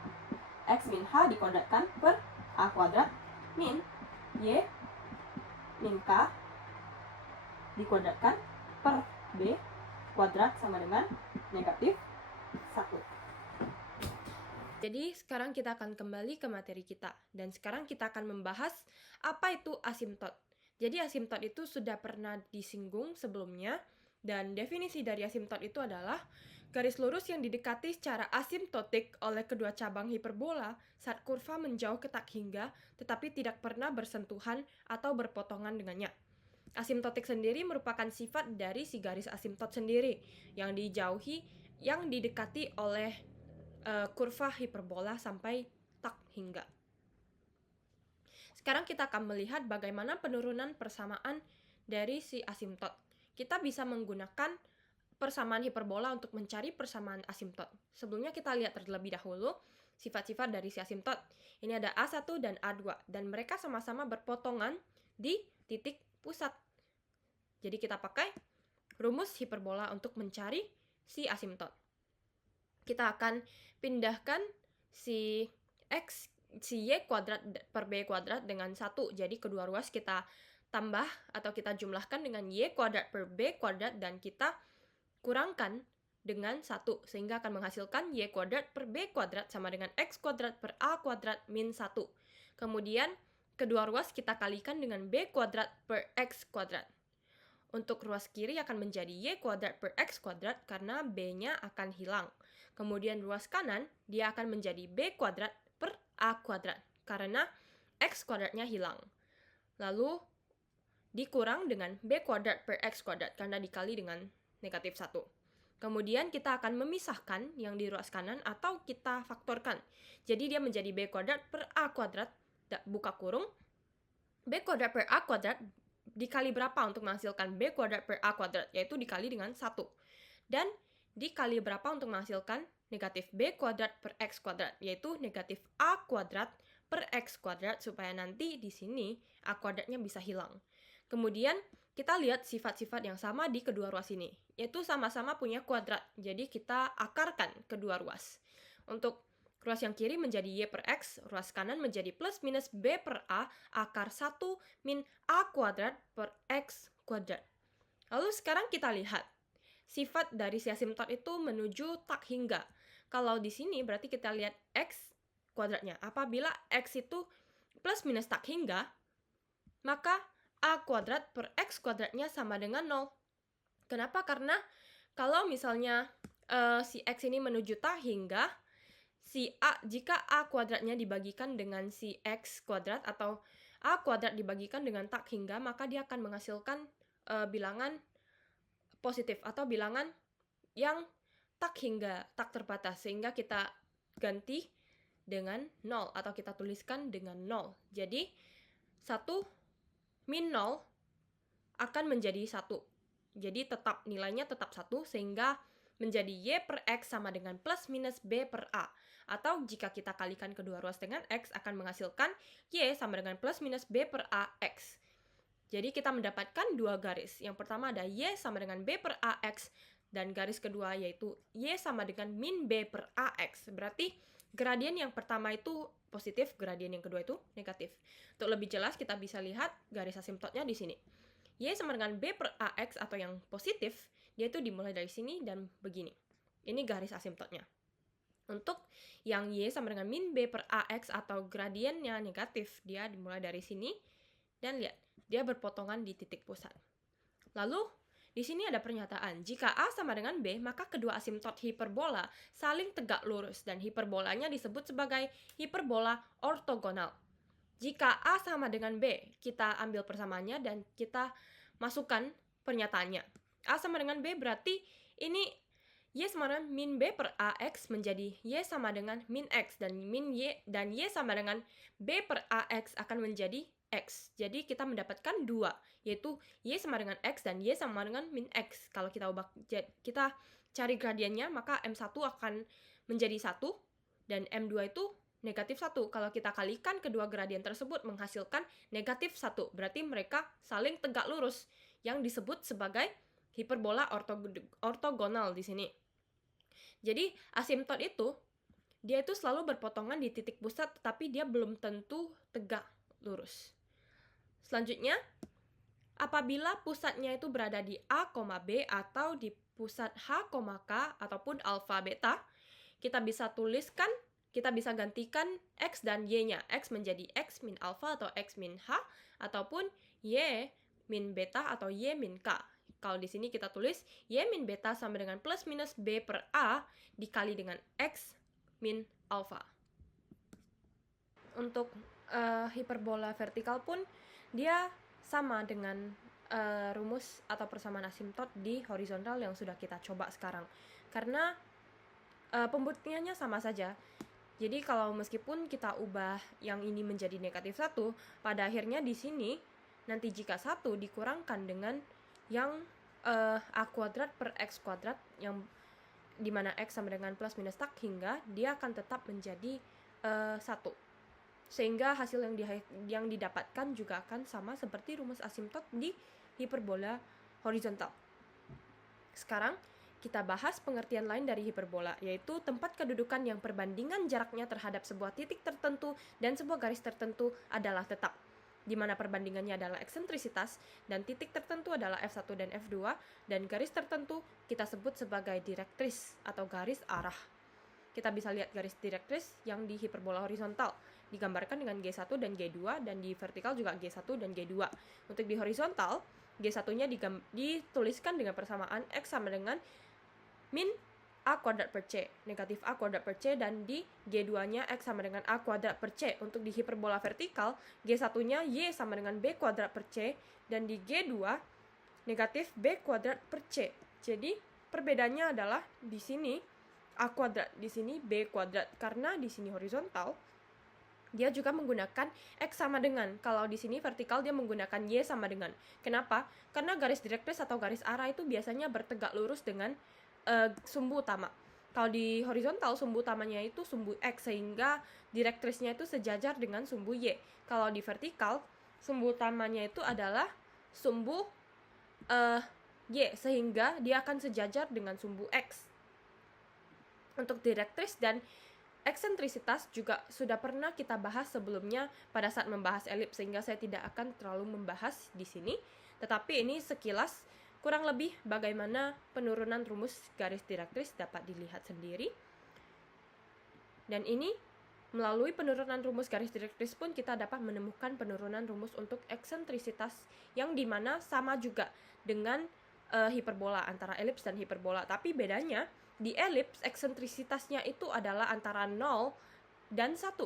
X min H dikuadratkan per A kuadrat min Y min K dikuadratkan per B kuadrat sama dengan negatif 1. Jadi sekarang kita akan kembali ke materi kita. Dan sekarang kita akan membahas apa itu asimtot. Jadi asimtot itu sudah pernah disinggung sebelumnya. Dan definisi dari asimtot itu adalah garis lurus yang didekati secara asimptotik oleh kedua cabang hiperbola saat kurva menjauh ke tak hingga tetapi tidak pernah bersentuhan atau berpotongan dengannya. Asimptotik sendiri merupakan sifat dari si garis asimtot sendiri yang dijauhi, yang didekati oleh kurva hiperbola sampai tak hingga. Sekarang kita akan melihat bagaimana penurunan persamaan dari si asimtot. Kita bisa menggunakan persamaan hiperbola untuk mencari persamaan asimtot. Sebelumnya kita lihat terlebih dahulu sifat-sifat dari si asimtot. Ini ada A1 dan A2 dan mereka sama-sama berpotongan di titik pusat. Jadi kita pakai rumus hiperbola untuk mencari si asimtot. Kita akan pindahkan si Y kuadrat per B kuadrat dengan 1. Jadi kedua ruas kita tambah atau kita jumlahkan dengan Y kuadrat per B kuadrat dan kita kurangkan dengan 1. Sehingga akan menghasilkan Y kuadrat per B kuadrat sama dengan X kuadrat per A kuadrat min 1. Kemudian kedua ruas kita kalikan dengan B kuadrat per X kuadrat. Untuk ruas kiri akan menjadi Y kuadrat per X kuadrat karena B-nya akan hilang. Kemudian ruas kanan, dia akan menjadi B kuadrat per A kuadrat, karena X kuadratnya hilang. Lalu, dikurang dengan B kuadrat per X kuadrat, karena dikali dengan negatif 1. Kemudian kita akan memisahkan yang di ruas kanan atau kita faktorkan. Jadi dia menjadi B kuadrat per A kuadrat, buka kurung, B kuadrat per A kuadrat dikali berapa untuk menghasilkan B kuadrat per A kuadrat, yaitu dikali dengan 1. Dan dikali berapa untuk menghasilkan negatif B kuadrat per X kuadrat, yaitu negatif A kuadrat per X kuadrat, supaya nanti di sini A kuadratnya bisa hilang. Kemudian kita lihat sifat-sifat yang sama di kedua ruas ini, yaitu sama-sama punya kuadrat, jadi kita akarkan kedua ruas. Untuk ruas yang kiri menjadi Y per X, ruas kanan menjadi plus minus B per A, akar 1 min A kuadrat per X kuadrat. Lalu sekarang kita lihat sifat dari si asimtot itu menuju tak hingga. Kalau di sini berarti kita lihat X kuadratnya. Apabila X itu plus minus tak hingga, maka A kuadrat per X kuadratnya sama dengan 0. Kenapa? Karena kalau misalnya si X ini menuju tak hingga, jika A kuadratnya dibagikan dengan si X kuadrat atau A kuadrat dibagikan dengan tak hingga, maka dia akan menghasilkan bilangan positif atau bilangan yang tak hingga, tak terbatas, sehingga kita ganti dengan 0 atau kita tuliskan dengan 0. Jadi 1 min 0 akan menjadi 1. Jadi nilainya tetap 1 sehingga menjadi Y per X sama dengan plus minus B per A. Atau jika kita kalikan kedua ruas dengan X akan menghasilkan Y sama dengan plus minus B per A X. Jadi kita mendapatkan dua garis. Yang pertama ada Y sama dengan B per AX. Dan garis kedua yaitu Y sama dengan min B per AX. Berarti gradien yang pertama itu positif, gradien yang kedua itu negatif. Untuk lebih jelas kita bisa lihat garis asimtotnya di sini. Y sama dengan B per AX atau yang positif, dia itu dimulai dari sini dan begini. Ini garis asimtotnya. Untuk yang Y sama dengan min B per AX atau gradiennya negatif, dia dimulai dari sini. Dan lihat, dia berpotongan di titik pusat. Lalu, di sini ada pernyataan, jika A sama dengan B, maka kedua asimtot hiperbola saling tegak lurus dan hiperbolanya disebut sebagai hiperbola ortogonal. Jika A sama dengan B, kita ambil persamaannya dan kita masukkan pernyataannya. A sama dengan B, berarti ini Y sama dengan min B per AX menjadi Y sama dengan min X, dan min Y dan Y sama dengan B per AX akan menjadi X. Jadi kita mendapatkan 2, yaitu Y sama dengan X dan Y sama dengan min X. Kalau kita kita cari gradiennya, maka M1 akan menjadi 1 dan M2 itu negatif 1. Kalau kita kalikan kedua gradien tersebut menghasilkan negatif 1. Berarti mereka saling tegak lurus, yang disebut sebagai hiperbola ortogonal di sini. Jadi asimtot itu dia itu selalu berpotongan di titik pusat, tetapi dia belum tentu tegak lurus. Selanjutnya, apabila pusatnya itu berada di A, B atau di pusat H, K ataupun alfa beta, kita bisa gantikan X dan Y-nya. X menjadi X min alfa atau X min H, ataupun Y min beta atau Y min K. Kalau di sini kita tulis Y min beta sama dengan plus minus B per A dikali dengan X min alfa. Untuk hiperbola vertikal pun dia sama dengan rumus atau persamaan asimtot di horizontal yang sudah kita coba sekarang. Karena pembuktiannya sama saja. Jadi kalau meskipun kita ubah yang ini menjadi negatif 1, pada akhirnya di sini nanti jika 1 dikurangkan dengan yang A kuadrat per X kuadrat, yang dimana X sama dengan plus minus tak, hingga dia akan tetap menjadi 1. Sehingga hasil yang didapatkan juga akan sama seperti rumus asimtot di hiperbola horizontal. Sekarang kita bahas pengertian lain dari hiperbola, yaitu tempat kedudukan yang perbandingan jaraknya terhadap sebuah titik tertentu dan sebuah garis tertentu adalah tetap, di mana perbandingannya adalah eksentrisitas, dan titik tertentu adalah F1 dan F2, dan garis tertentu kita sebut sebagai direktris atau garis arah. Kita bisa lihat garis direktris yang di hiperbola horizontal, digambarkan dengan G1 dan G2, dan di vertikal juga G1 dan G2. Untuk di horizontal, G1-nya dituliskan dengan persamaan X sama dengan min A kuadrat per C, negatif A kuadrat per C, dan di G2-nya X sama dengan A kuadrat per C. Untuk di hiperbola vertikal, G1-nya Y sama dengan B kuadrat per C, dan di G2 negatif B kuadrat per C. Jadi perbedaannya adalah di sini A kuadrat, di sini B kuadrat. Karena di sini horizontal, dia juga menggunakan X sama dengan. Kalau di sini vertikal dia menggunakan Y sama dengan. Kenapa? Karena garis direktris atau garis arah itu biasanya bertegak lurus dengan sumbu utama. Kalau di horizontal, sumbu utamanya itu sumbu X, sehingga direktrisnya itu sejajar dengan sumbu Y. Kalau di vertikal, sumbu utamanya itu adalah sumbu Y, sehingga dia akan sejajar dengan sumbu X. Untuk direktris dan eksentrisitas juga sudah pernah kita bahas sebelumnya pada saat membahas elips, sehingga saya tidak akan terlalu membahas di sini. Tetapi ini sekilas kurang lebih bagaimana penurunan rumus garis direktris dapat dilihat sendiri. Dan ini melalui penurunan rumus garis direktris pun kita dapat menemukan penurunan rumus untuk eksentrisitas, yang dimana sama juga dengan hiperbola, antara elips dan hiperbola. Tapi bedanya di elips eksentrisitasnya itu adalah antara 0 dan 1.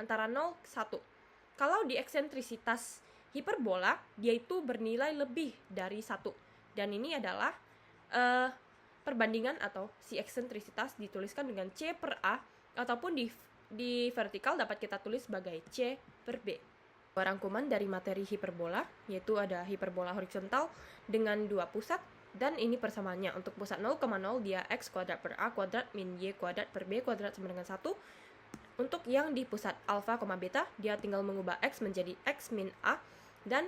Antara 0 1. Kalau di eksentrisitas hiperbola, dia itu bernilai lebih dari 1. Dan ini adalah perbandingan atau si eksentrisitas dituliskan dengan C per A, ataupun di vertikal dapat kita tulis sebagai C per B. Rangkuman dari materi hiperbola, yaitu ada hiperbola horizontal dengan 2 pusat, dan ini persamaannya. Untuk pusat 0,0 dia X kuadrat per A kuadrat min Y kuadrat per B kuadrat sama dengan 1. Untuk yang di pusat alfa, beta, dia tinggal mengubah X menjadi X min A, dan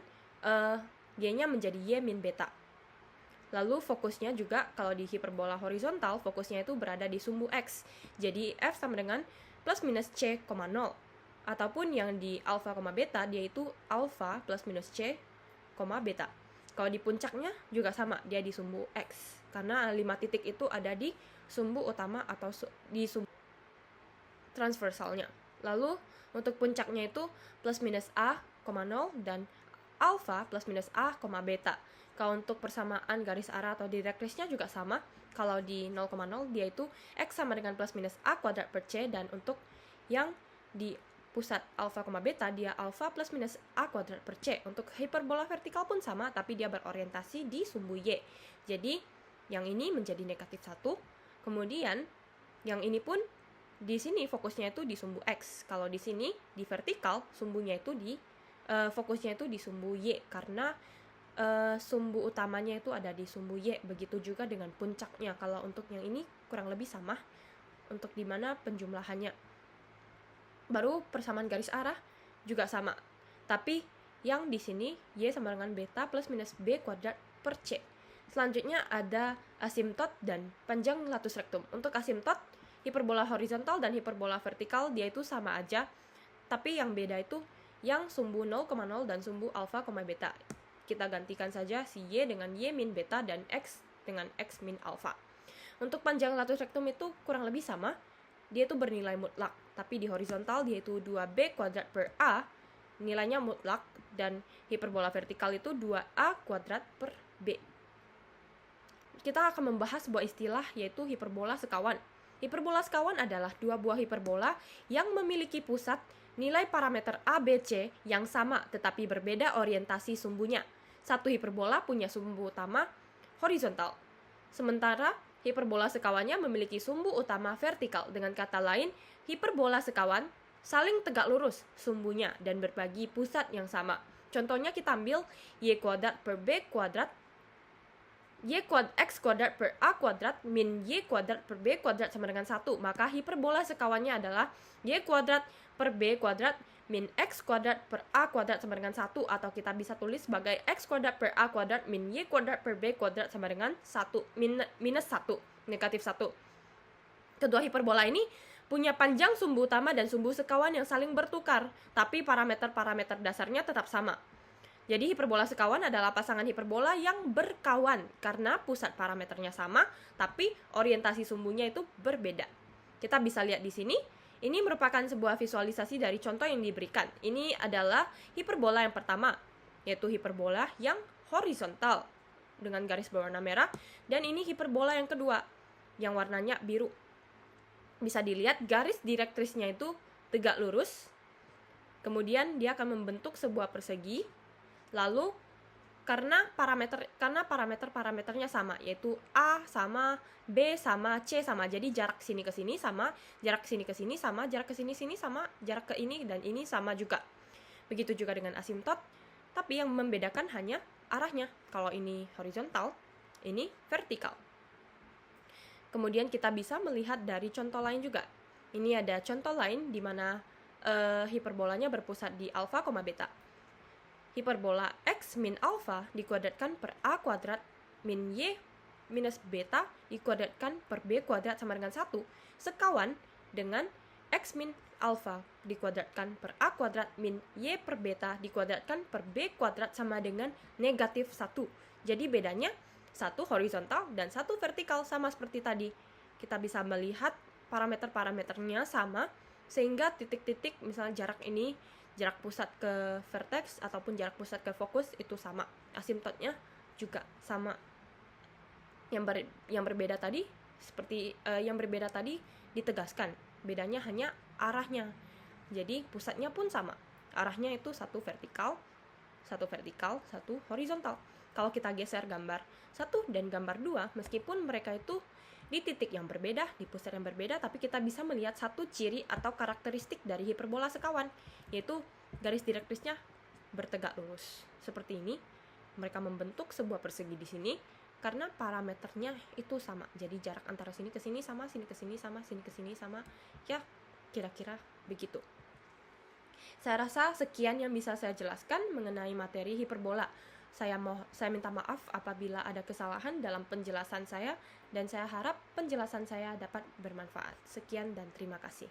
Y-nya menjadi Y min beta. Lalu fokusnya juga, kalau di hiperbola horizontal, fokusnya itu berada di sumbu X. Jadi F sama dengan plus minus C, 0. Ataupun yang di alfa, beta, dia itu alfa plus minus C, beta. Kalau di puncaknya juga sama, dia di sumbu X. Karena 5 titik itu ada di sumbu utama atau di sumbu transversalnya. Lalu untuk puncaknya itu plus minus A, 0 dan alfa plus minus A, beta. Kalau untuk persamaan garis arah atau direktrisnya juga sama. Kalau di 0,0 dia itu X sama dengan plus minus A kuadrat per C, dan untuk yang di pusat alfa, beta, dia alfa plus minus A kuadrat per C. Untuk hiperbola vertikal pun sama, tapi dia berorientasi di sumbu Y. Jadi, yang ini menjadi negatif 1. Kemudian, yang ini pun di sini fokusnya itu di sumbu X. Kalau di sini, di vertikal, sumbunya itu fokusnya itu di sumbu Y. Karena sumbu utamanya itu ada di sumbu Y. Begitu juga dengan puncaknya. Kalau untuk yang ini kurang lebih sama. Untuk dimana penjumlahannya. Baru persamaan garis arah juga sama. Tapi yang di sini Y sama dengan beta plus minus B kuadrat per C. Selanjutnya ada asimtot dan panjang latus rektum. Untuk asimtot, hiperbola horizontal dan hiperbola vertikal dia itu sama aja. Tapi yang beda itu yang sumbu 0,0 dan sumbu alfa, beta. Kita gantikan saja si Y dengan Y min beta dan X dengan X min alfa. Untuk panjang latus rektum itu kurang lebih sama. Dia itu bernilai mutlak, tapi di horizontal dia itu 2B kuadrat per A, nilainya mutlak, dan hiperbola vertikal itu 2A kuadrat per B. Kita akan membahas sebuah istilah yaitu hiperbola sekawan. Hiperbola sekawan adalah dua buah hiperbola yang memiliki pusat nilai parameter A, B, C yang sama tetapi berbeda orientasi sumbunya. Satu hiperbola punya sumbu utama horizontal, sementara hiperbola sekawannya memiliki sumbu utama vertikal. Dengan kata lain, hiperbola sekawan saling tegak lurus sumbunya dan berbagi pusat yang sama. Contohnya kita ambil Y kuadrat per B kuadrat, X kuadrat per A kuadrat min Y kuadrat per B kuadrat sama dengan 1. Maka hiperbola sekawannya adalah Y kuadrat per B kuadrat min X kuadrat per A kuadrat sama dengan 1. Atau kita bisa tulis sebagai X kuadrat per A kuadrat min Y kuadrat per B kuadrat sama dengan 1, minus 1, negatif 1. Kedua hiperbola ini punya panjang sumbu utama dan sumbu sekawan yang saling bertukar, tapi parameter-parameter dasarnya tetap sama. Jadi hiperbola sekawan adalah pasangan hiperbola yang berkawan karena pusat parameternya sama, tapi orientasi sumbunya itu berbeda. Kita bisa lihat di sini. Ini merupakan sebuah visualisasi dari contoh yang diberikan. Ini adalah hiperbola yang pertama, yaitu hiperbola yang horizontal dengan garis berwarna merah. Dan ini hiperbola yang kedua, yang warnanya biru. Bisa dilihat garis direktrisnya itu tegak lurus. Kemudian dia akan membentuk sebuah persegi. Lalu karena parameternya sama, yaitu A sama, B sama, C sama. Jadi jarak sini ke sini sama, jarak sini ke sini sama, jarak ke sini sama, jarak ke ini dan ini sama juga. Begitu juga dengan asimtot, tapi yang membedakan hanya arahnya. Kalau ini horizontal, ini vertikal. Kemudian kita bisa melihat dari contoh lain juga. Ini ada contoh lain di mana hiperbolanya berpusat di alfa, beta. Hiperbola X min alfa dikuadratkan per A kuadrat min Y minus beta dikuadratkan per B kuadrat sama dengan 1 sekawan dengan X min alfa dikuadratkan per A kuadrat min Y per beta dikuadratkan per B kuadrat sama dengan negatif 1. Jadi bedanya satu horizontal dan satu vertikal, sama seperti tadi. Kita bisa melihat parameter-parameternya sama, sehingga titik-titik misalnya jarak ini, jarak pusat ke vertex ataupun jarak pusat ke fokus itu sama. Asimtotnya juga sama. Yang berbeda tadi ditegaskan. Bedanya hanya arahnya. Jadi pusatnya pun sama. Arahnya itu satu vertikal, satu horizontal. Kalau kita geser gambar 1 dan gambar 2, meskipun mereka itu di titik yang berbeda, di pusat yang berbeda, tapi kita bisa melihat satu ciri atau karakteristik dari hiperbola sekawan, yaitu garis direktrisnya bertegak lurus. Seperti ini, mereka membentuk sebuah persegi di sini karena parameternya itu sama. Jadi jarak antara sini ke sini sama, sini ke sini sama, sini ke sini sama. Ya, kira-kira begitu. Saya rasa sekian yang bisa saya jelaskan mengenai materi hiperbola. Saya minta maaf apabila ada kesalahan dalam penjelasan saya, dan saya harap penjelasan saya dapat bermanfaat. Sekian dan terima kasih.